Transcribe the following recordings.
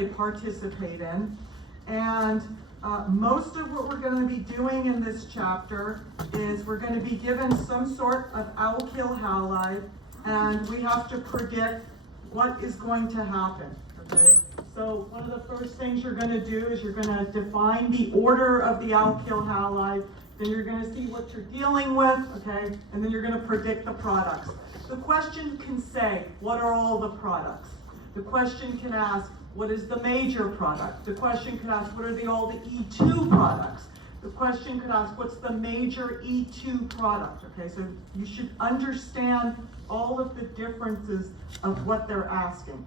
they participate in. And most of what we're going to be doing in this chapter is we're going to be given some sort of alkyl halide, and we have to predict what is going to happen, okay? So one of the first things you're going to do is you're going to define the order of the alkyl halide, then you're going to see what you're dealing with, okay? And then you're going to predict the products. The question can say, what are all the products? The question can ask, what is the major product? The question could ask, what are all the E2 products? The question could ask, what's the major E2 product? Okay, so you should understand all of the differences of what they're asking,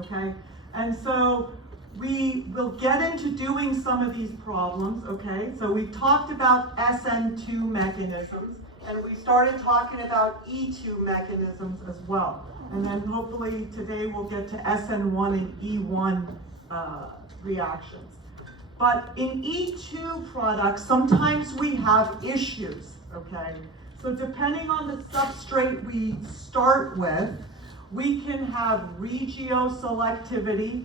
okay? And so we will get into doing some of these problems, okay? So we talked about SN2 mechanisms, and we started talking about E2 mechanisms as well. And then hopefully today we'll get to SN1 and E1 reactions. But in E2 products, sometimes we have issues, okay? So depending on the substrate we start with, we can have regioselectivity,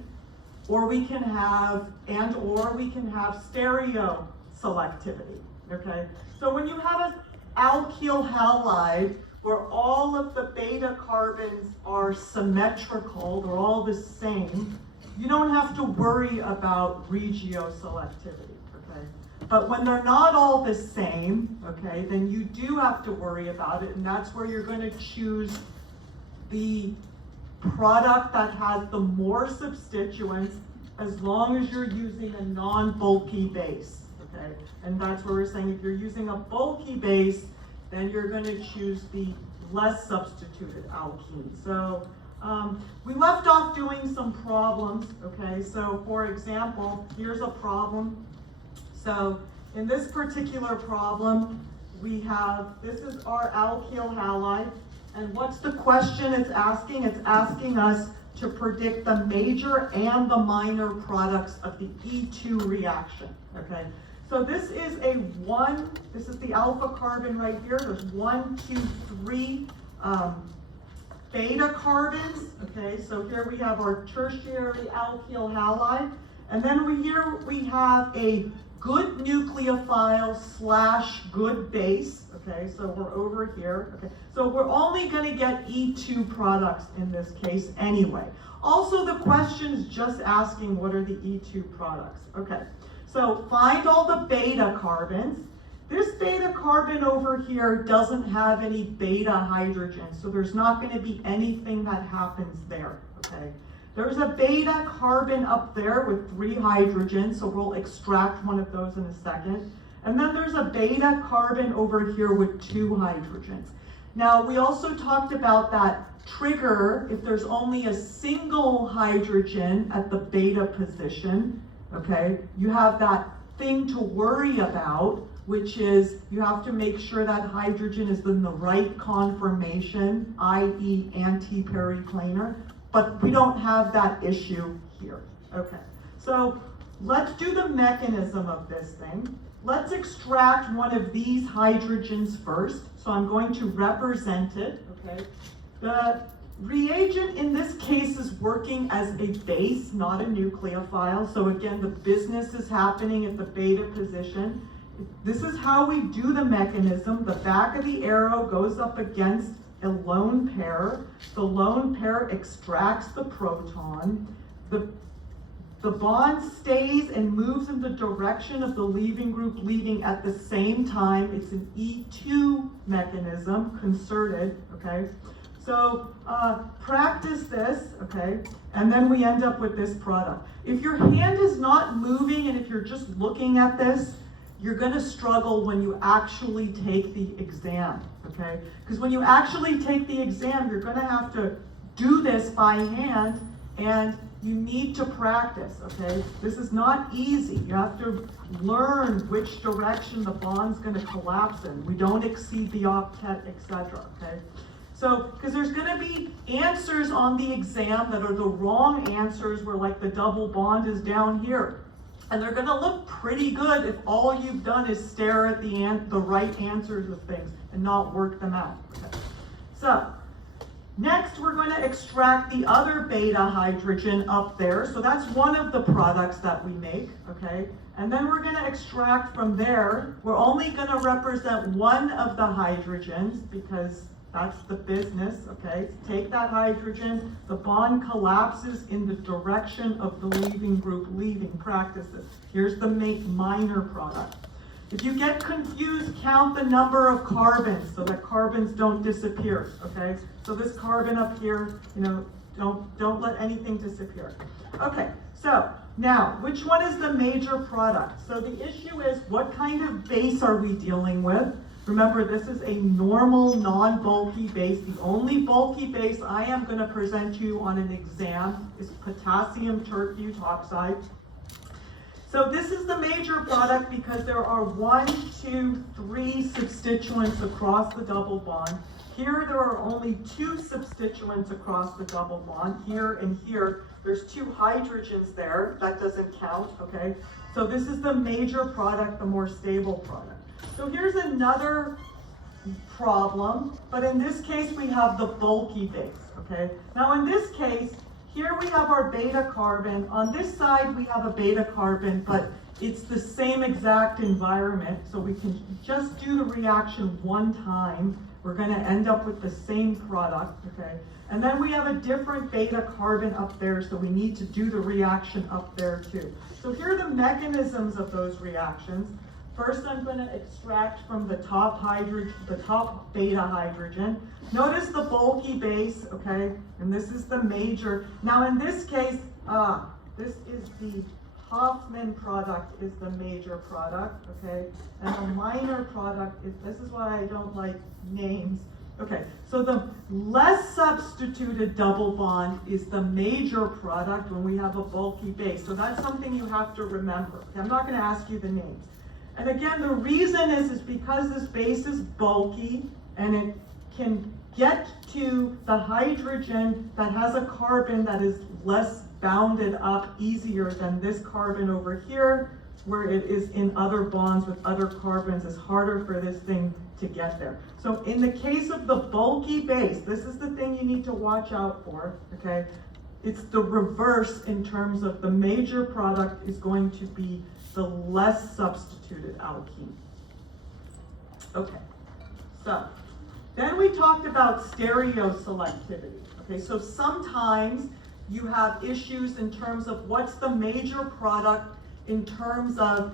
or we can have, or we can have stereoselectivity, okay? So when you have an alkyl halide, where all of the beta carbons are symmetrical, they're all the same, you don't have to worry about regioselectivity, okay? But when they're not all the same, okay, then you do have to worry about it, and that's where you're going to choose the product that has the more substituents, as long as you're using a non-bulky base, okay? And that's where we're saying if you're using a bulky base, then you're going to choose the less substituted alkene. So we left off doing some problems, okay? So for example, here's a problem. So in this particular problem, we have, this is our alkyl halide, and what's the question it's asking? It's asking us to predict the major and the minor products of the E2 reaction, okay? So this is this is the alpha carbon right here. There's 1, 2, 3 beta carbons, okay? So here we have our tertiary alkyl halide. And then here we have a good nucleophile / good base, okay? So we're over here, okay? So we're only going to get E2 products in this case anyway. Also, the question is just asking what are the E2 products, okay? So find all the beta carbons. This beta carbon over here doesn't have any beta hydrogen, so there's not going to be anything that happens there, okay? There's a beta carbon up there with 3 hydrogens, so we'll extract one of those in a second. And then there's a beta carbon over here with 2 hydrogens. Now, we also talked about that trigger if there's only a single hydrogen at the beta position. Okay, you have that thing to worry about, which is you have to make sure that hydrogen is in the right conformation, i.e. anti-periplanar, but we don't have that issue here. Okay, so let's do the mechanism of this thing. Let's extract one of these hydrogens first. So I'm going to represent it, okay? The reagent in this case is working as a base, not a nucleophile. So again, the business is happening at the beta position. This is how we do the mechanism. The back of the arrow goes up against a lone pair. The lone pair extracts the proton. The bond stays and moves in the direction of the leaving group leaving at the same time. It's an E2 mechanism, concerted, okay? So practice this, okay? And then we end up with this product. If your hand is not moving and if you're just looking at this, you're going to struggle when you actually take the exam, okay? Because when you actually take the exam, you're going to have to do this by hand, and you need to practice, okay? This is not easy. You have to learn which direction the bond's going to collapse in. We don't exceed the octet, etc., okay? So, because there's going to be answers on the exam that are the wrong answers, where like the double bond is down here. And they're going to look pretty good if all you've done is stare at the right answers of things and not work them out. Okay. So, Next, we're going to extract the other beta hydrogen up there. So that's one of the products that we make, okay? And then we're going to extract from there. We're only going to represent one of the hydrogens because that's the business, okay? Take that hydrogen, the bond collapses in the direction of the leaving group leaving. Practices. Here's the minor product. If you get confused, count the number of carbons so that carbons don't disappear, okay? So this carbon up here, don't let anything disappear. Okay, so now, which one is the major product? So the issue is, what kind of base are we dealing with? Remember, this is a normal, non-bulky base. The only bulky base I am going to present to you on an exam is potassium terbutoxide. So this is the major product because there are 1, 2, 3 substituents across the double bond. Here there are only 2 substituents across the double bond. Here and here, there's 2 hydrogens there. That doesn't count, okay? So this is the major product, the more stable product. So here's another problem, but in this case we have the bulky base, okay? Now in this case, here we have our beta carbon. On this side we have a beta carbon, but it's the same exact environment, so we can just do the reaction one time. We're going to end up with the same product, okay? And then we have a different beta carbon up there, so we need to do the reaction up there too. So here are the mechanisms of those reactions. First, I'm going to extract from the top beta hydrogen. Notice the bulky base, okay? And this is the major. Now in this case, this is the Hoffman product is the major product, okay? And the minor product is, this is why I don't like names. Okay, so the less substituted double bond is the major product when we have a bulky base. So that's something you have to remember. Okay, I'm not going to ask you the names. And again, the reason is because this base is bulky and it can get to the hydrogen that has a carbon that is less bounded up easier than this carbon over here, where it is in other bonds with other carbons. It's harder for this thing to get there. So in the case of the bulky base, this is the thing you need to watch out for, okay? It's the reverse in terms of the major product is going to be the less substituted alkene. Okay, so then we talked about stereoselectivity. Okay, so sometimes you have issues in terms of what's the major product in terms of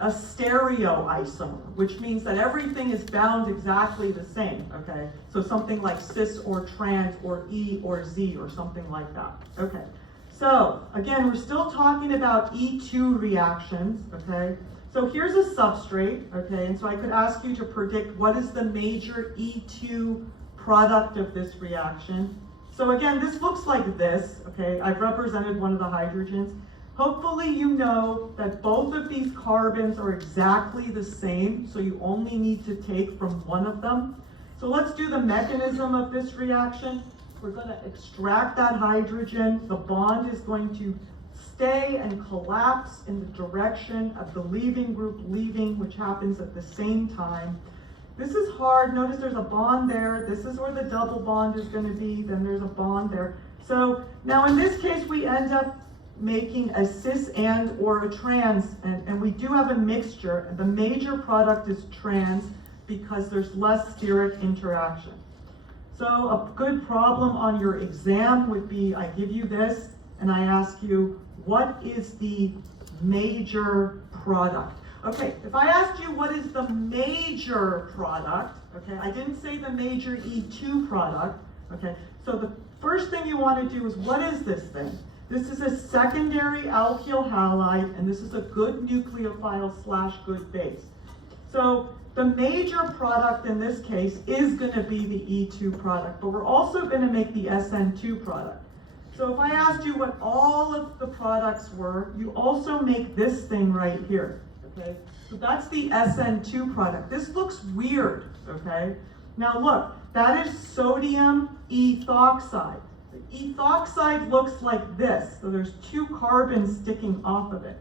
a stereoisomer, which means that everything is bound exactly the same, okay? So something like cis or trans or E or Z or something like that, okay? So again, we're still talking about E2 reactions, okay? So here's a substrate, okay? And so I could ask you to predict what is the major E2 product of this reaction. So again, this looks like this, okay? I've represented one of the hydrogens. Hopefully you know that both of these carbons are exactly the same, so you only need to take from one of them. So let's do the mechanism of this reaction. We're going to extract that hydrogen. The bond is going to stay and collapse in the direction of the leaving group leaving, which happens at the same time. This is hard. Notice there's a bond there. This is where the double bond is going to be. Then there's a bond there. So now in this case, we end up making a cis and or a trans, and we do have a mixture. The major product is trans because there's less steric interaction. So a good problem on your exam would be, I give you this and I ask you, what is the major product? Okay, if I asked you what is the major product, okay, I didn't say the major E2 product, okay, so the first thing you want to do is, what is this thing? This is a secondary alkyl halide, and this is a good nucleophile / good base. So the major product in this case is going to be the E2 product, but we're also going to make the SN2 product. So if I asked you what all of the products were, you also make this thing right here, okay? So that's the SN2 product. This looks weird, okay? Now look, that is sodium ethoxide. The ethoxide looks like this, so there's 2 carbons sticking off of it.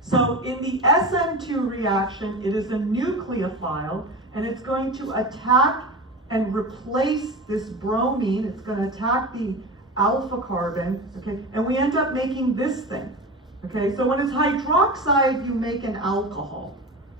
So in the SN2 reaction, it is a nucleophile, and it's going to attack and replace this bromine. It's going to attack the alpha carbon, okay, and we end up making this thing. Okay, so when it's hydroxide, you make an alcohol.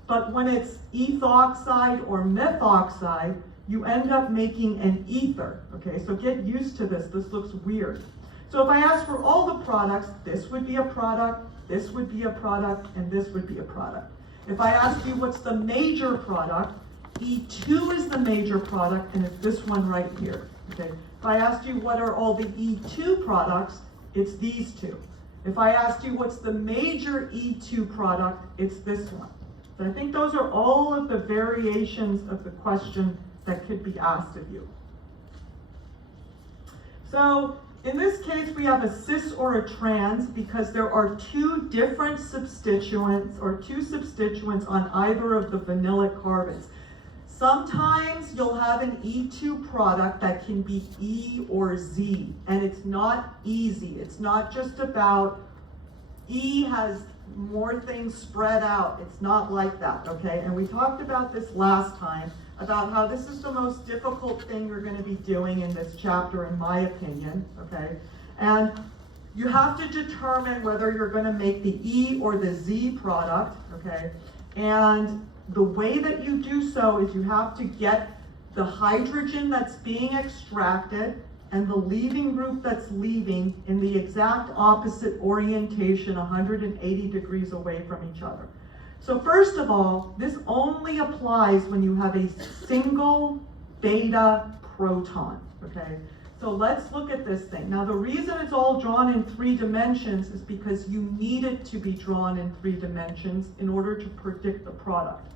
But when it's ethoxide or methoxide, you end up making an ether. Okay, so get used to this. This looks weird. So if I ask for all the products, this would be a product, this would be a product, and this would be a product. If I ask you what's the major product, E2 is the major product, and it's this one right here. Okay. If I asked you what are all the E2 products, it's these two. If I asked you what's the major E2 product, it's this one. So I think those are all of the variations of the question that could be asked of you. So in this case, we have a cis or a trans because there are two different substituents or two substituents on either of the vinylic carbons. Sometimes you'll have an E2 product that can be E or Z, and it's not easy. It's not just about E has more things spread out. It's not like that, okay? And we talked about this last time, about how this is the most difficult thing you're going to be doing in this chapter, in my opinion, okay? And you have to determine whether you're going to make the E or the Z product, okay? And the way that you do so is you have to get the hydrogen that's being extracted and the leaving group that's leaving in the exact opposite orientation, 180 degrees away from each other. So first of all, this only applies when you have a single beta proton, okay? So let's look at this thing. Now the reason it's all drawn in 3 dimensions is because you need it to be drawn in 3 dimensions in order to predict the product.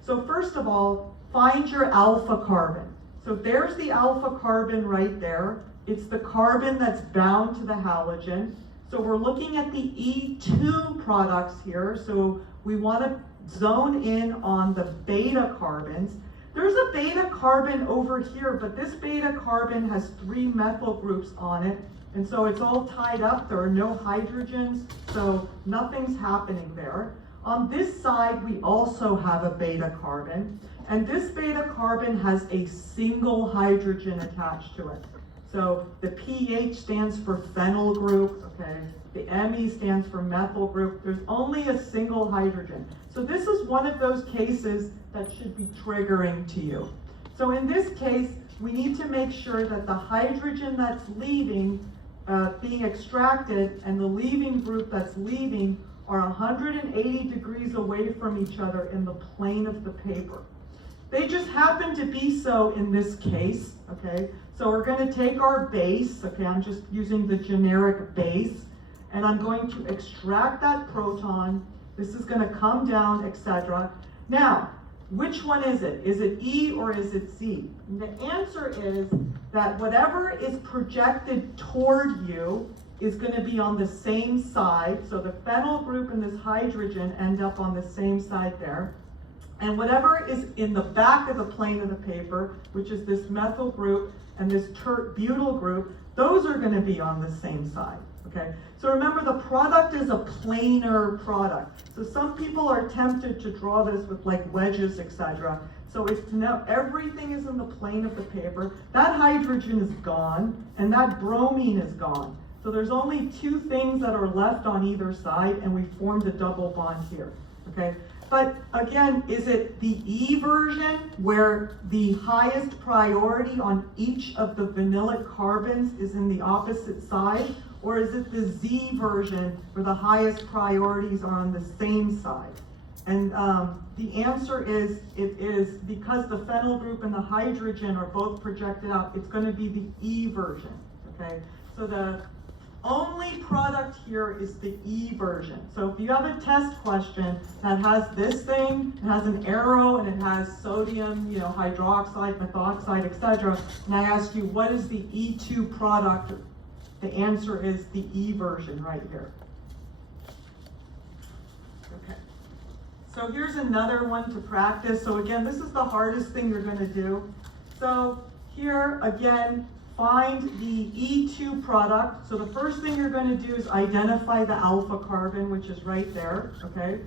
So first of all, find your alpha carbon. So there's the alpha carbon right there. It's the carbon that's bound to the halogen. So we're looking at the E2 products here. So we want to zone in on the beta carbons. There's a beta carbon over here, but this beta carbon has 3 methyl groups on it. And so it's all tied up. There are no hydrogens, so nothing's happening there. On this side, we also have a beta carbon. And this beta carbon has a single hydrogen attached to it. So the pH stands for phenyl group, okay? The Me stands for methyl group. There's only a single hydrogen. So this is one of those cases that should be triggering to you. So in this case, we need to make sure that the hydrogen that's leaving, being extracted, and the leaving group that's leaving are 180 degrees away from each other in the plane of the paper. They just happen to be so in this case, okay? So we're going to take our base, okay, I'm just using the generic base, and I'm going to extract that proton. This is going to come down, etc. Now, which one is it? Is it E or is it Z? And the answer is that whatever is projected toward you is going to be on the same side. So the phenyl group and this hydrogen end up on the same side there. And whatever is in the back of the plane of the paper, which is this methyl group and this butyl group, those are going to be on the same side, okay? So remember, the product is a planar product. So some people are tempted to draw this with like wedges, etc. So it's to know everything is in the plane of the paper. That hydrogen is gone, and that bromine is gone. So there's only 2 things that are left on either side, and we formed a double bond here, okay? But again, is it the E version where the highest priority on each of the vinylic carbons is in the opposite side? Or is it the Z version where the highest priorities are on the same side? And the answer is, it is because the phenyl group and the hydrogen are both projected out, it's going to be the E version, okay? So the only product here is the E version. So if you have a test question that has this thing, it has an arrow and it has sodium, hydroxide, methoxide, etc., and I ask you, what is the E2 product? The answer is the E version right here. Okay. So here's another one to practice. So again, this is the hardest thing you're going to do. So here, again, find the E2 product. So the first thing you're going to do is identify the alpha carbon, which is right there, okay?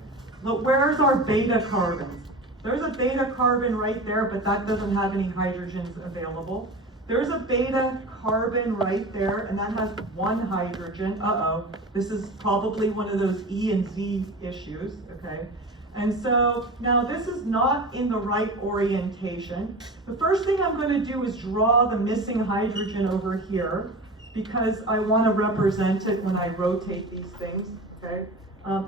But where's our beta carbons? There's a beta carbon right there, but that doesn't have any hydrogens available. There's a beta carbon right there, and that has one hydrogen. Uh-oh, this is probably one of those E and Z issues, okay? And so now this is not in the right orientation. The first thing I'm going to do is draw the missing hydrogen over here, because I want to represent it when I rotate these things, okay?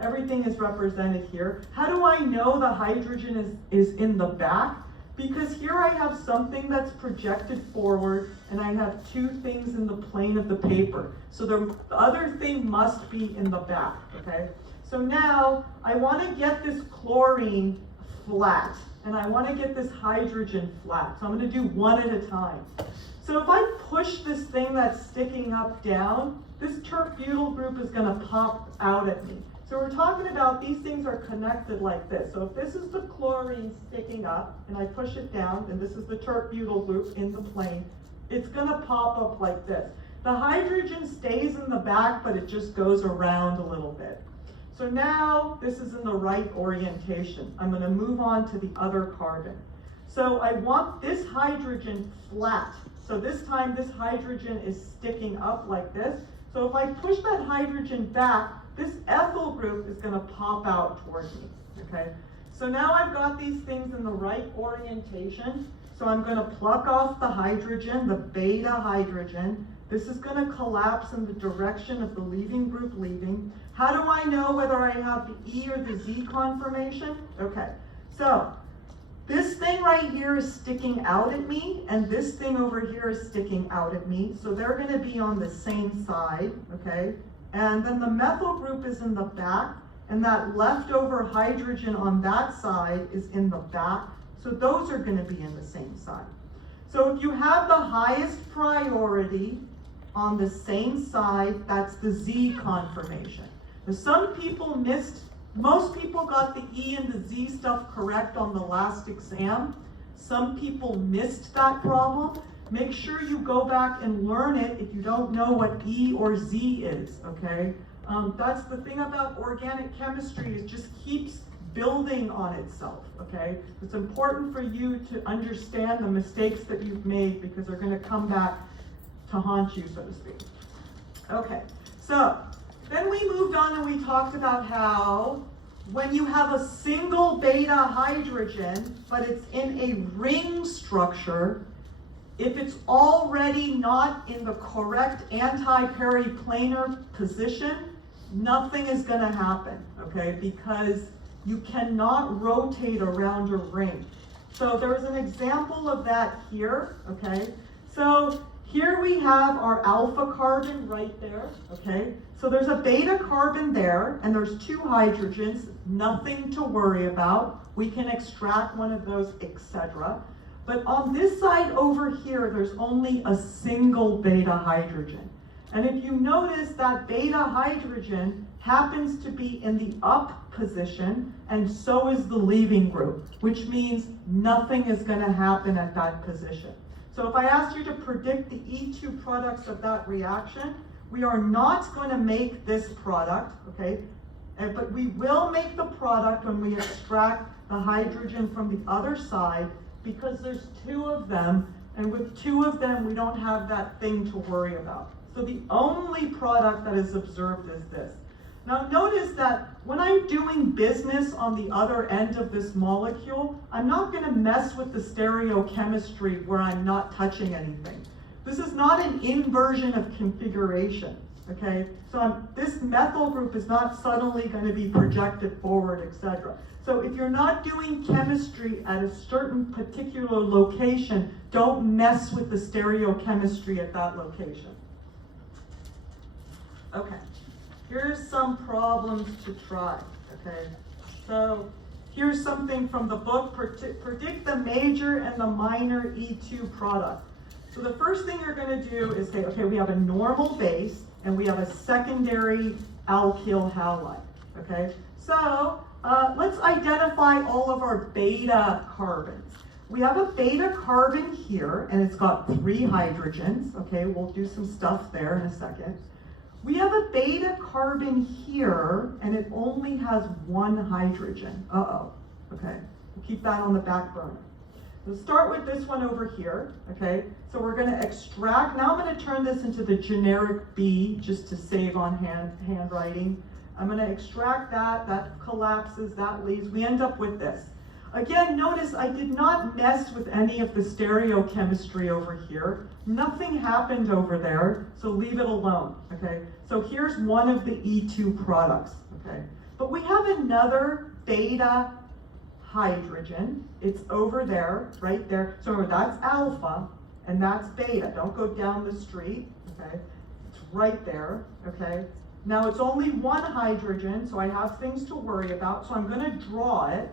Everything is represented here. How do I know the hydrogen is in the back? Because here I have something that's projected forward, and I have two things in the plane of the paper. So the other thing must be in the back, okay? So now I want to get this chlorine flat, and I want to get this hydrogen flat. So I'm going to do one at a time. So if I push this thing that's sticking up down, this tert-butyl group is going to pop out at me. So we're talking about these things are connected like this. So if this is the chlorine sticking up, and I push it down, and this is the tert-butyl group in the plane, it's going to pop up like this. The hydrogen stays in the back, but it just goes around a little bit. So now this is in the right orientation. I'm going to move on to the other carbon. So I want this hydrogen flat. So this time this hydrogen is sticking up like this. So if I push that hydrogen back, this ethyl group is going to pop out towards me, okay? So now I've got these things in the right orientation. So I'm going to pluck off the hydrogen, the beta hydrogen. This is going to collapse in the direction of the leaving group leaving. How do I know whether I have the E or the Z conformation? Okay, so this thing right here is sticking out at me, and this thing over here is sticking out at me. So they're going to be on the same side, okay? And then the methyl group is in the back, and that leftover hydrogen on that side is in the back. So those are going to be in the same side. So if you have the highest priority on the same side, that's the Z conformation. Now, some people most people got the E and the Z stuff correct on the last exam. Some people missed that problem. Make sure you go back and learn it if you don't know what E or Z is, okay? That's the thing about organic chemistry, it just keeps building on itself, okay? It's important for you to understand the mistakes that you've made, because they're going to come back to haunt you, so to speak. Okay, so then we moved on and we talked about how when you have a single beta hydrogen, but it's in a ring structure, if it's already not in the correct anti-periplanar position, nothing is going to happen, okay? Because you cannot rotate around a ring. So there's an example of that here, okay? So here we have our alpha carbon right there, okay? So there's a beta carbon there, and there's two hydrogens, nothing to worry about. We can extract one of those, etc. But on this side over here, there's only a single beta hydrogen. And if you notice, that beta hydrogen happens to be in the up position, and so is the leaving group, which means nothing is going to happen at that position. So if I ask you to predict the E2 products of that reaction, we are not going to make this product, okay? But we will make the product when we extract the hydrogen from the other side, because there's two of them, and with two of them, we don't have that thing to worry about. So the only product that is observed is this. Now notice that when I'm doing business on the other end of this molecule, I'm not going to mess with the stereochemistry where I'm not touching anything. This is not an inversion of configuration, okay? So this methyl group is not suddenly going to be projected forward, etc. So if you're not doing chemistry at a certain particular location, don't mess with the stereochemistry at that location. Okay. Here's some problems to try, okay? So here's something from the book, predict the major and the minor E2 product. So the first thing you're going to do is say, okay, we have a normal base and we have a secondary alkyl halide, okay? So let's identify all of our beta carbons. We have a beta carbon here, and it's got 3 hydrogens, okay? We'll do some stuff there in a second. We have a beta carbon here, and it only has 1 hydrogen. Uh-oh, okay. We'll keep that on the back burner. We'll start with this one over here, okay? So we're gonna extract, now I'm gonna turn this into the generic B just to save on handwriting. I'm gonna extract that collapses, that leaves, we end up with this. Again, notice I did not mess with any of the stereochemistry over here. Nothing happened over there, so leave it alone, okay? So here's one of the E2 products, okay? But we have another beta hydrogen. It's over there, right there. So remember, that's alpha, and that's beta. Don't go down the street, okay? It's right there, okay? Now it's only one hydrogen, so I have things to worry about, so I'm gonna draw it.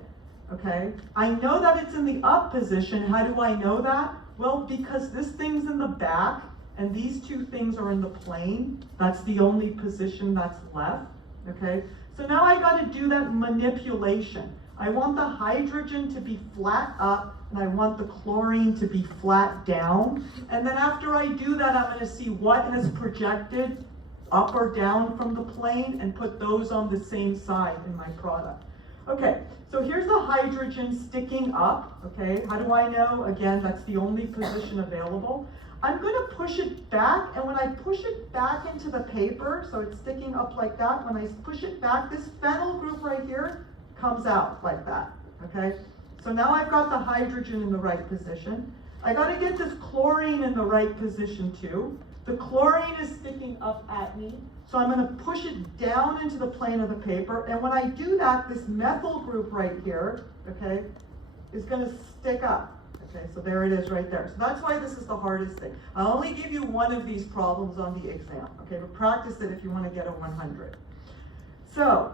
Okay, I know that it's in the up position. How do I know that? Well, because this thing's in the back and these two things are in the plane. That's the only position that's left, okay? So now I gotta do that manipulation. I want the hydrogen to be flat up and I want the chlorine to be flat down. And then after I do that, I'm gonna see what has projected up or down from the plane and put those on the same side in my product. Okay, so here's the hydrogen sticking up, okay? How do I know? Again, that's the only position available. I'm gonna push it back, and when I push it back into the paper, so it's sticking up like that, when I push it back, this phenyl group right here comes out like that, okay? So now I've got the hydrogen in the right position. I gotta get this chlorine in the right position too. The chlorine is sticking up at me. So I'm going to push it down into the plane of the paper, and when I do that, this methyl group right here, okay, is going to stick up. Okay, so there it is right there. So that's why this is the hardest thing. I'll only give you one of these problems on the exam, okay, but practice it if you want to get a 100. So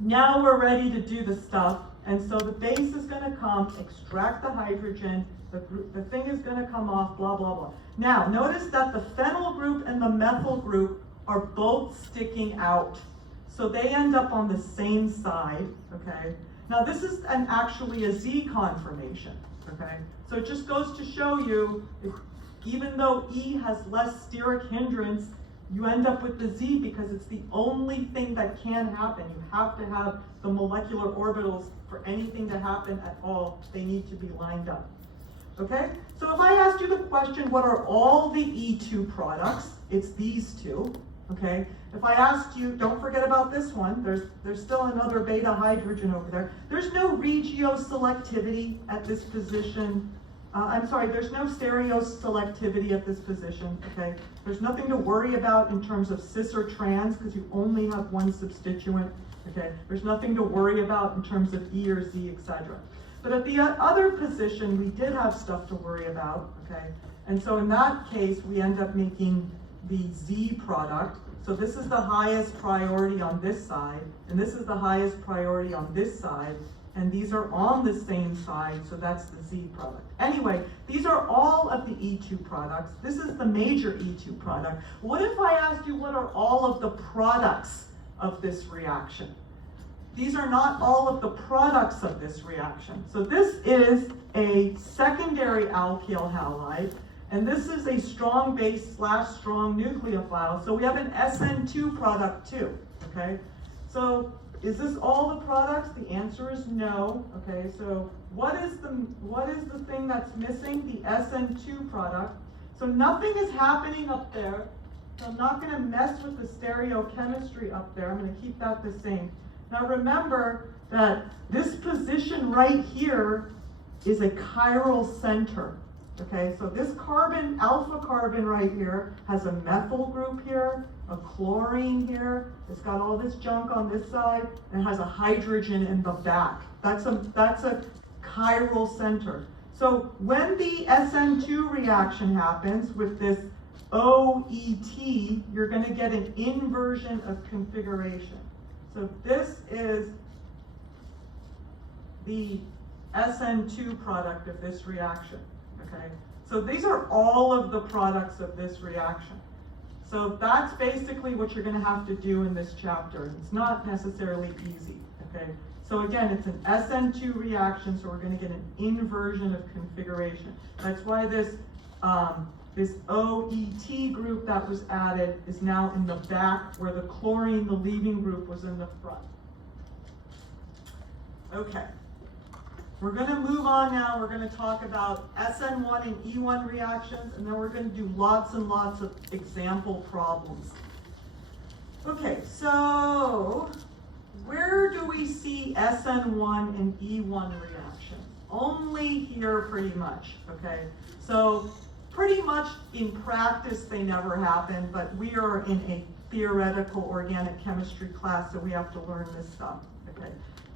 now we're ready to do the stuff, and so the base is going to come, extract the hydrogen, the thing is going to come off, blah, blah, blah. Now, notice that the phenyl group and the methyl group are both sticking out. So they end up on the same side, okay? Now this is actually a Z conformation, okay? So it just goes to show you, even though E has less steric hindrance, you end up with the Z because it's the only thing that can happen. You have to have the molecular orbitals for anything to happen at all. They need to be lined up. Okay, so if I asked you the question, what are all the E2 products? It's these two, okay? If I asked you, don't forget about this one, there's still another beta hydrogen over there. There's no regioselectivity at this position. There's no stereoselectivity at this position, okay? There's nothing to worry about in terms of cis or trans because you only have one substituent, okay? There's nothing to worry about in terms of E or Z, etc. But at the other position, we did have stuff to worry about, okay? And so in that case, we end up making the Z product. So this is the highest priority on this side, and this is the highest priority on this side, and these are on the same side, so that's the Z product. Anyway, these are all of the E2 products. This is the major E2 product. What if I asked you what are all of the products of this reaction? These are not all of the products of this reaction. So this is a secondary alkyl halide, and this is a strong base / strong nucleophile. So we have an SN2 product too, okay? So is this all the products? The answer is no, okay? So what is the thing that's missing? The SN2 product. So nothing is happening up there. So I'm not gonna mess with the stereochemistry up there. I'm gonna keep that the same. Now remember that this position right here is a chiral center, okay? So this carbon, alpha carbon right here, has a methyl group here, a chlorine here, it's got all this junk on this side, and it has a hydrogen in the back. That's a chiral center. So when the SN2 reaction happens with this OET, you're gonna get an inversion of configuration. So this is the SN2 product of this reaction, okay? So these are all of the products of this reaction. So that's basically what you're gonna have to do in this chapter. It's not necessarily easy, okay? So again, it's an SN2 reaction, so we're gonna get an inversion of configuration. That's why this OET group that was added is now in the back where the chlorine, the leaving group, was in the front. Okay. We're going to move on now. We're going to talk about SN1 and E1 reactions, and then we're going to do lots and lots of example problems. Okay, so where do we see SN1 and E1 reactions? Only here pretty much, okay? So pretty much in practice they never happen, but we are in a theoretical organic chemistry class, so we have to learn this stuff, okay?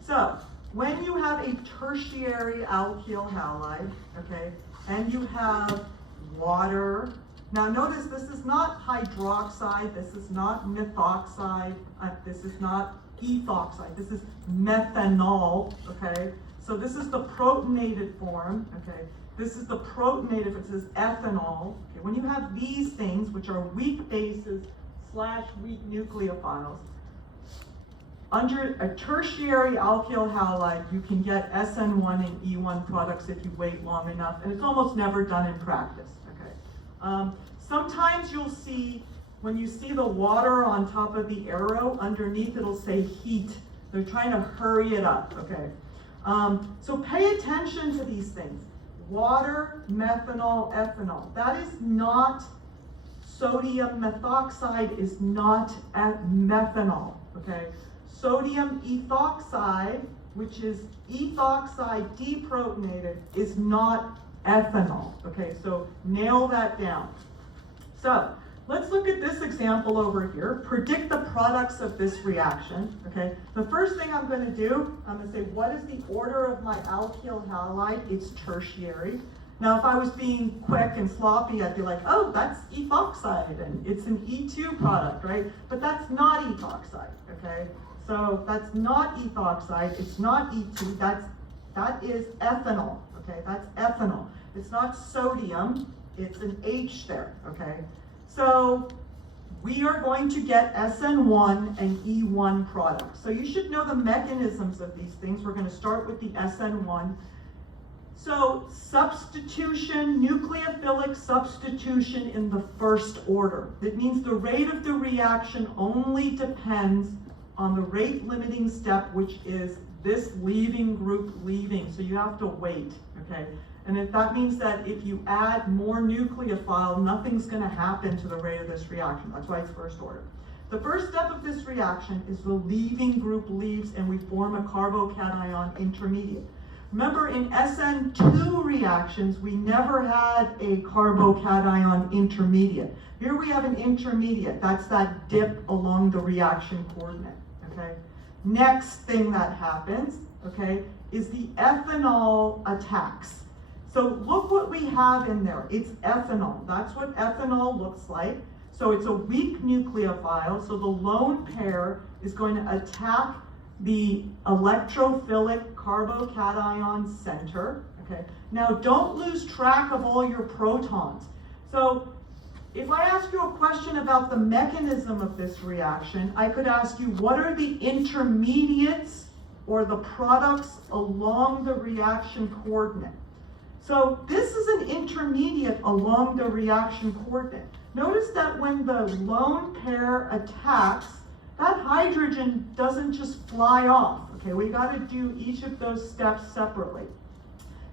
So when you have a tertiary alkyl halide, okay, and you have water, now notice this is not hydroxide, this is not methoxide, this is not ethoxide, this is methanol, okay? So this is the protonated form, okay? This is the protonated, it says ethanol. Okay? When you have these things, which are weak bases / weak nucleophiles, under a tertiary alkyl halide, you can get SN1 and E1 products if you wait long enough, and it's almost never done in practice, okay? Sometimes you'll see, when you see the water on top of the arrow, underneath it'll say heat. They're trying to hurry it up, okay? So pay attention to these things. Water, methanol, ethanol. That is not, sodium methoxide is not methanol, okay? Sodium ethoxide, which is ethoxide deprotonated, is not ethanol, okay? So nail that down. So let's look at this example over here. Predict the products of this reaction, okay? The first thing I'm going to do, I'm going to say, what is the order of my alkyl halide? It's tertiary. Now, if I was being quick and sloppy, I'd be like, oh, that's ethoxide, and it's an E2 product, right? But that's not ethoxide, okay? So that's not ethoxide, it's not E2, that is ethanol, okay? That's ethanol. It's not sodium, it's an H there, okay? So we are going to get SN1 and E1 products. So you should know the mechanisms of these things. We're going to start with the SN1. So substitution, nucleophilic substitution in the first order. That means the rate of the reaction only depends on the rate limiting step, which is this leaving group leaving. So you have to wait, okay? And if that means that if you add more nucleophile, nothing's going to happen to the rate of this reaction. That's why it's first order. The first step of this reaction is the leaving group leaves and we form a carbocation intermediate. Remember, in SN2 reactions, we never had a carbocation intermediate. Here we have an intermediate. That's that dip along the reaction coordinate, okay? Next thing that happens, okay, is the ethanol attacks. So look what we have in there. It's ethanol. That's what ethanol looks like. So it's a weak nucleophile. So the lone pair is going to attack the electrophilic carbocation center. Okay. Now don't lose track of all your protons. So if I ask you a question about the mechanism of this reaction, I could ask you, what are the intermediates or the products along the reaction coordinate? So this is an intermediate along the reaction coordinate. Notice that when the lone pair attacks, that hydrogen doesn't just fly off. Okay, we got to do each of those steps separately.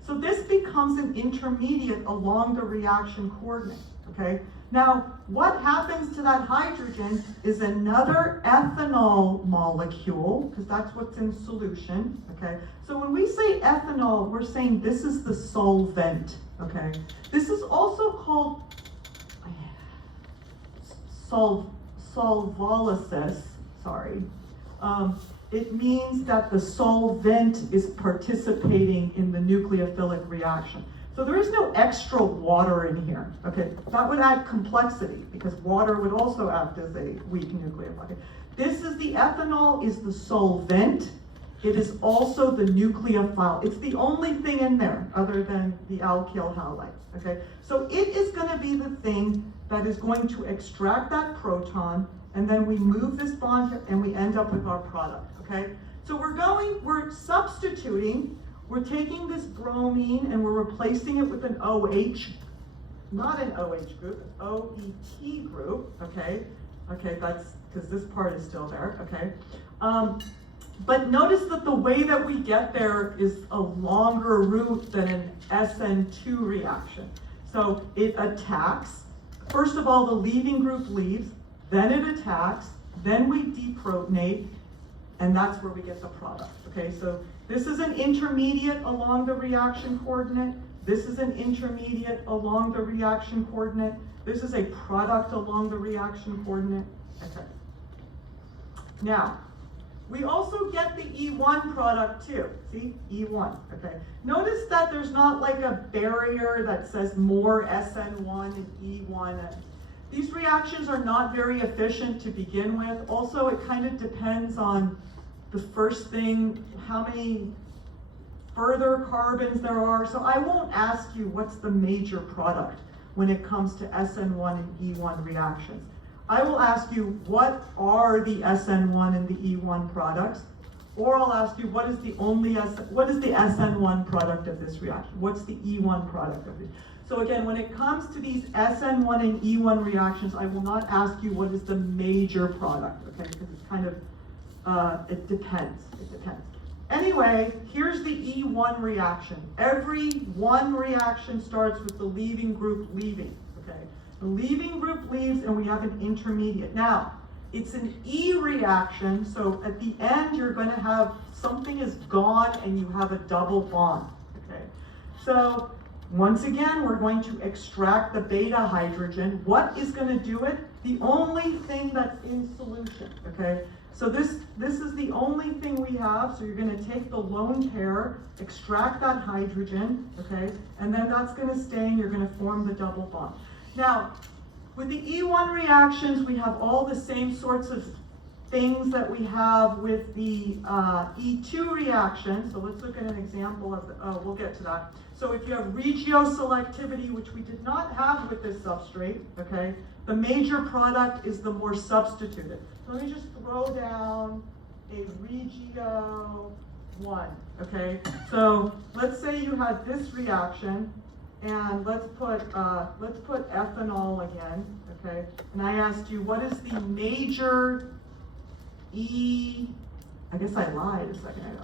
So this becomes an intermediate along the reaction coordinate. Okay, now what happens to that hydrogen is another ethanol molecule, because that's what's in solution. Okay, so when we say ethanol, we're saying this is the solvent. Okay, this is also called solvolysis. Sorry. It means that the solvent is participating in the nucleophilic reaction. So there is no extra water in here. Okay, that would add complexity because water would also act as a weak nucleophile. This is the ethanol is the solvent. It is also the nucleophile. It's the only thing in there other than the alkyl halide. Okay, so it is going to be the thing that is going to extract that proton, and then we move this bond here and we end up with our product. Okay, so we're substituting. We're taking this bromine and we're replacing it with an OH, not an OH group, an OET group, okay? Okay, that's because this part is still there, okay? But notice that the way that we get there is a longer route than an SN2 reaction. So it attacks. First of all, the leaving group leaves, then it attacks, then we deprotonate, and that's where we get the product. Okay, so this is an intermediate along the reaction coordinate. This is an intermediate along the reaction coordinate. This is a product along the reaction coordinate. Okay. Now, we also get the E1 product too. See, E1, okay. Notice that there's not like a barrier that says more SN1 and E1. These reactions are not very efficient to begin with. Also, it kind of depends on the first thing, how many further carbons there are. So I won't ask you what's the major product when it comes to SN1 and E1 reactions. I will ask you, what are the SN1 and the E1 products? Or I'll ask you, what is the SN1 product of this reaction? What's the E1 product of it? So again, when it comes to these SN1 and E1 reactions, I will not ask you what is the major product, okay? Because it's kind of, it depends. Anyway, here's the E1 reaction. Every one reaction starts with the leaving group leaving, okay? The leaving group leaves and we have an intermediate. Now, it's an E reaction, so at the end you're going to have something is gone and you have a double bond, okay? So, once again, we're going to extract the beta hydrogen. What is going to do it? The only thing that's in solution, okay? So this is the only thing we have, so you're going to take the lone pair, extract that hydrogen, okay? And then that's going to stay and you're going to form the double bond. Now, with the E1 reactions, we have all the same sorts of things that we have with the E2 reaction. So let's look at an example of, we'll get to that. So if you have regioselectivity, which we did not have with this substrate, okay, the major product is the more substituted. So let me just throw down a regio 1, okay? So let's say you had this reaction, and let's put ethanol again, okay? And I asked you, what is the major I guess I lied a second ago.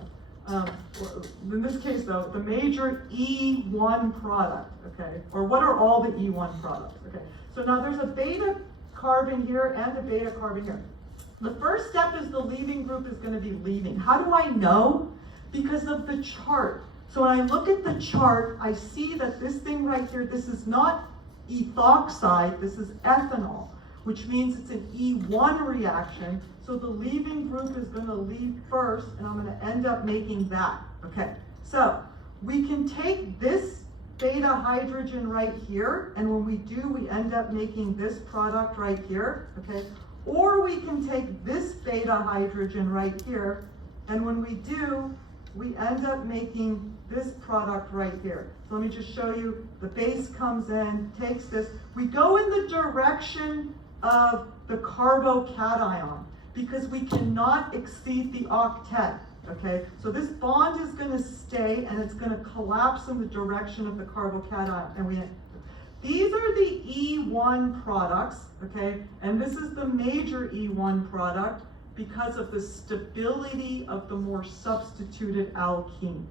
In this case though, the major E1 product, okay? Or what are all the E1 products, okay? So now there's a beta carbon here and a beta carbon here. The first step is the leaving group is going to be leaving. How do I know? Because of the chart. So when I look at the chart, I see that this thing right here, this is not ethoxide, this is ethanol, which means it's an E1 reaction. So the leaving group is going to leave first, and I'm going to end up making that. Okay, so we can take this beta hydrogen right here, and when we do, we end up making this product right here. Okay, or we can take this beta hydrogen right here, and when we do, we end up making this product right here. So let me just show you. The base comes in, takes this. We go in the direction of the carbocation because we cannot exceed the octet, okay? So this bond is going to stay and it's going to collapse in the direction of the carbocation. And these are the E1 products, okay? And this is the major E1 product because of the stability of the more substituted alkene.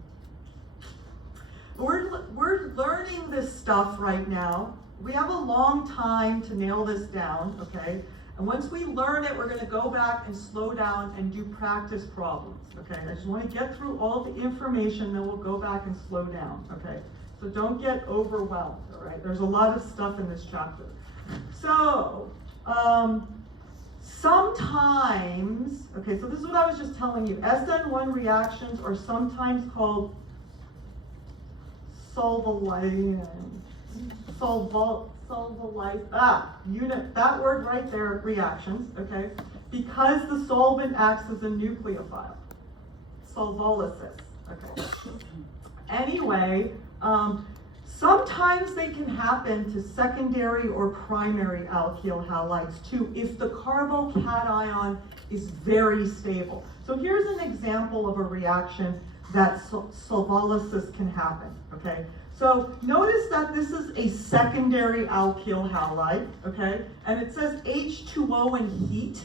We're learning this stuff right now. We have a long time to nail this down, okay? And once we learn it, we're going to go back and slow down and do practice problems, okay? I just want to get through all the information, then we'll go back and slow down, okay? So don't get overwhelmed, all right? There's a lot of stuff in this chapter. So, sometimes, okay, so this is what I was just telling you. SN1 reactions are sometimes called that word right there, reactions, okay? Because the solvent acts as a nucleophile. Solvolysis, okay? Anyway, sometimes they can happen to secondary or primary alkyl halides too if the carbocation is very stable. So here's an example of a reaction that solvolysis can happen, okay? So notice that this is a secondary alkyl halide, okay? And it says H2O and heat.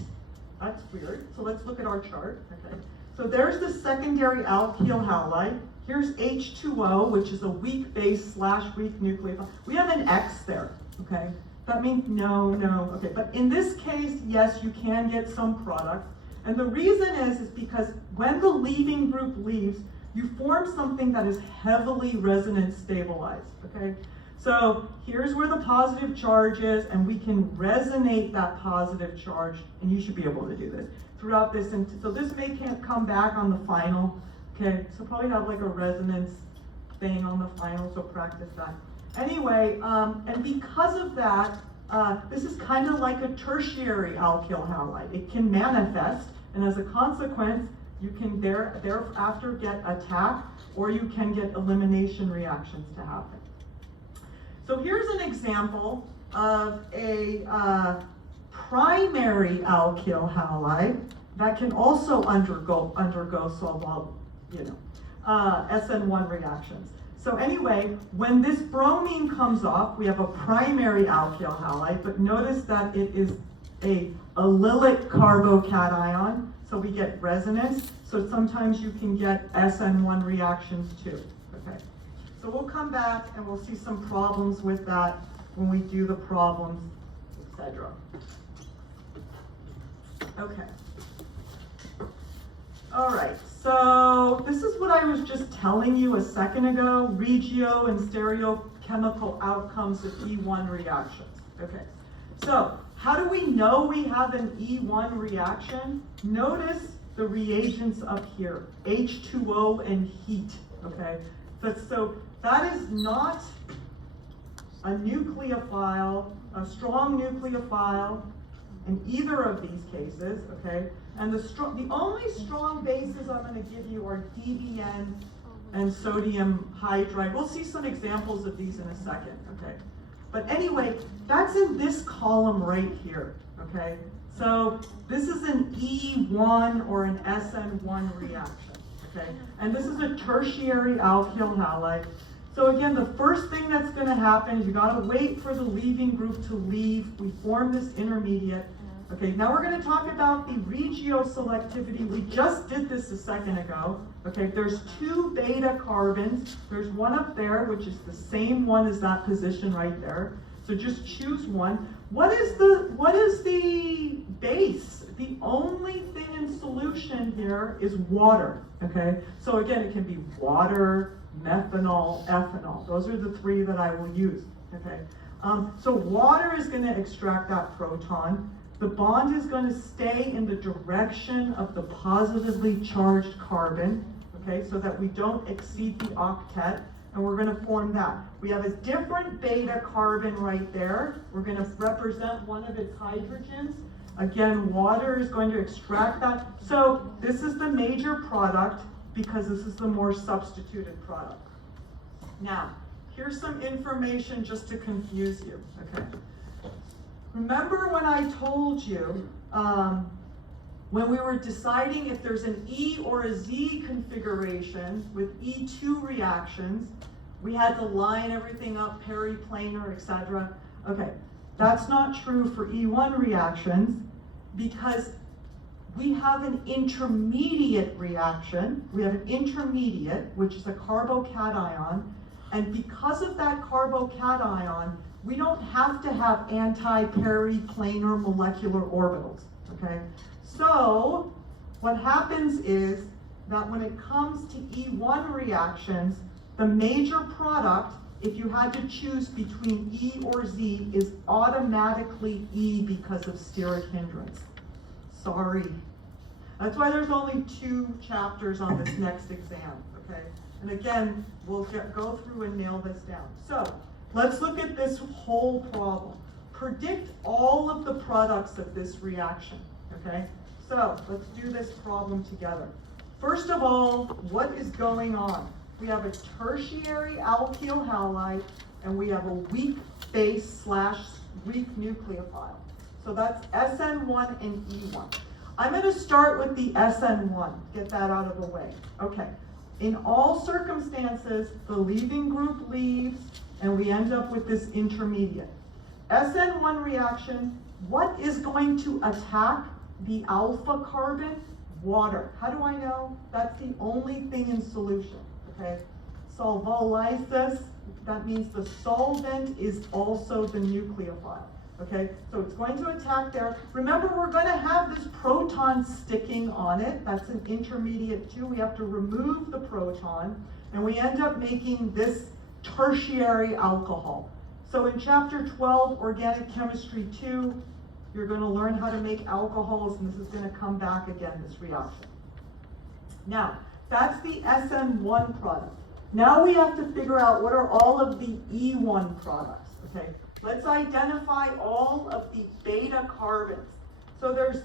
That's weird. So let's look at our chart, okay? So there's the secondary alkyl halide. Here's H2O, which is a weak base / weak nucleophile. We have an X there, okay? That means no, okay. But in this case, yes, you can get some product. And the reason is because when the leaving group leaves, you form something that is heavily resonance stabilized, okay? So here's where the positive charge is, and we can resonate that positive charge, and you should be able to do this throughout this. And so this can't come back on the final, okay? So probably have like a resonance thing on the final, so practice that. Anyway, and because of that, this is kind of like a tertiary alkyl halide. It can manifest, and as a consequence, you can thereafter get attack, or you can get elimination reactions to happen. So here's an example of a primary alkyl halide that can also undergo so-called, SN1 reactions. So anyway, when this bromine comes off, we have a primary alkyl halide, but notice that it is a allylic carbocation, so we get resonance. So sometimes you can get SN1 reactions too, okay? So we'll come back and we'll see some problems with that when we do the problems, etc. Okay. All right, so this is what I was just telling you a second ago, regio and stereochemical outcomes of E1 reactions. Okay, so how do we know we have an E1 reaction? Notice the reagents up here, H2O and heat, okay? So that is not a nucleophile, a strong nucleophile in either of these cases, okay? And the only strong bases I'm going to give you are DBN and sodium hydride. We'll see some examples of these in a second, okay? But anyway, that's in this column right here, okay? So this is an E1 or an SN1 reaction, okay? And this is a tertiary alkyl halide. So again, the first thing that's going to happen is you got to wait for the leaving group to leave. We form this intermediate. Okay, now we're going to talk about the regioselectivity. We just did this a second ago. Okay, there's 2 beta carbons. There's one up there, which is the same one as that position right there. So just choose one. What is the base? The only thing in solution here is water. Okay, so again, it can be water, methanol, ethanol. Those are the 3 that I will use. Okay, so water is going to extract that proton. The bond is going to stay in the direction of the positively charged carbon, okay, so that we don't exceed the octet, and we're going to form that. We have a different beta carbon right there. We're going to represent one of its hydrogens. Again, water is going to extract that. So this is the major product because this is the more substituted product. Now, here's some information just to confuse you, okay? Remember when I told you, when we were deciding if there's an E or a Z configuration with E2 reactions, we had to line everything up, periplanar, etc. Okay, that's not true for E1 reactions because we have an intermediate reaction. We have an intermediate, which is a carbocation, and because of that carbocation, we don't have to have anti-periplanar molecular orbitals, okay? So what happens is that when it comes to E1 reactions, the major product, if you had to choose between E or Z, is automatically E because of steric hindrance. Sorry. That's why there's only 2 chapters on this next exam, okay? And again, we'll go through and nail this down. So let's look at this whole problem. Predict all of the products of this reaction, okay? So let's do this problem together. First of all, what is going on? We have a tertiary alkyl halide, and we have a weak base / weak nucleophile. So that's SN1 and E1. I'm going to start with the SN1, get that out of the way. Okay, in all circumstances, the leaving group leaves, and we end up with this intermediate. SN1 reaction, what is going to attack the alpha carbon? water. How do I know? That's the only thing in solution, okay? Solvolysis, that means the solvent is also the nucleophile, okay? So it's going to attack there. Remember, we're going to have this proton sticking on it. That's an intermediate 2. We have to remove the proton, and we end up making this tertiary alcohol. So in chapter 12, Organic Chemistry 2, you're going to learn how to make alcohols, and this is going to come back again, this reaction. Now, that's the SN1 product. Now we have to figure out what are all of the E1 products, okay? Let's identify all of the beta carbons. So there's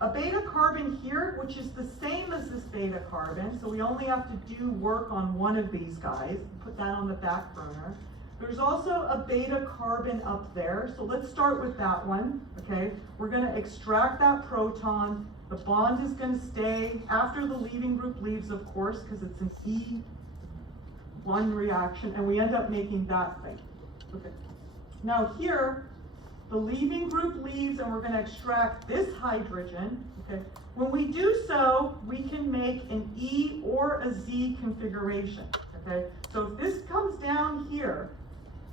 a beta carbon here, which is the same as this beta carbon, so we only have to do work on one of these guys, put that on the back burner. There's also a beta carbon up there, so let's start with that one, okay? We're gonna extract that proton. The bond is gonna stay after the leaving group leaves, of course, because it's an E1 reaction, and we end up making that thing, okay? Now here, the leaving group leaves, and we're gonna extract this hydrogen, okay? When we do so, we can make an E or a Z configuration, okay? So if this comes down here,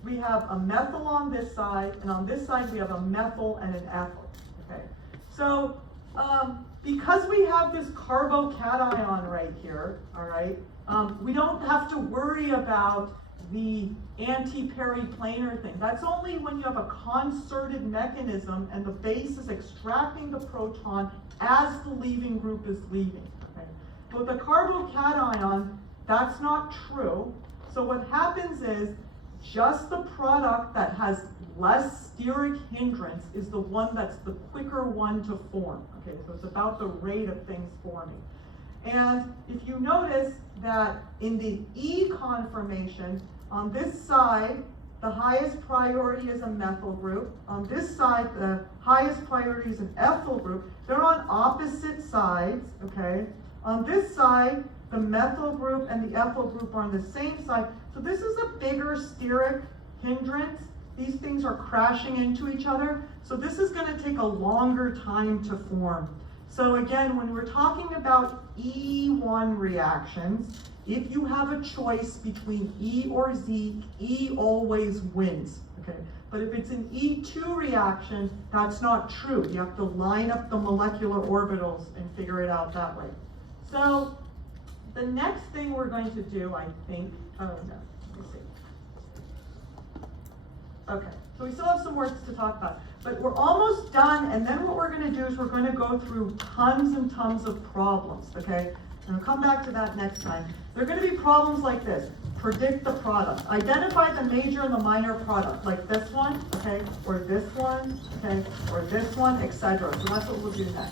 we have a methyl on this side, and on this side we have a methyl and an ethyl, okay? So, because we have this carbocation right here, all right, we don't have to worry about the anti-periplanar thing. That's only when you have a concerted mechanism and the base is extracting the proton as the leaving group is leaving, okay? But the carbocation, that's not true. So what happens is, just the product that has less steric hindrance is the one that's the quicker one to form. Okay, so it's about the rate of things forming. And if you notice that in the E conformation, on this side, the highest priority is a methyl group. On this side, the highest priority is an ethyl group. They're on opposite sides, okay? On this side, the methyl group and the ethyl group are on the same side. So this is a bigger steric hindrance. These things are crashing into each other. So this is going to take a longer time to form. So again, when we're talking about E1 reactions, if you have a choice between E or Z, E always wins, okay? But if it's an E2 reaction, that's not true. You have to line up the molecular orbitals and figure it out that way. So the next thing we're going to do, I think, oh no, let me see. Okay, so we still have some words to talk about, but we're almost done, and then what we're going to do is we're going to go through tons and tons of problems, okay? And we'll come back to that next time. There are going to be problems like this. Predict the product. Identify the major and the minor product, like this one, okay, or this one, okay, or this one, etc. So that's what we'll do next.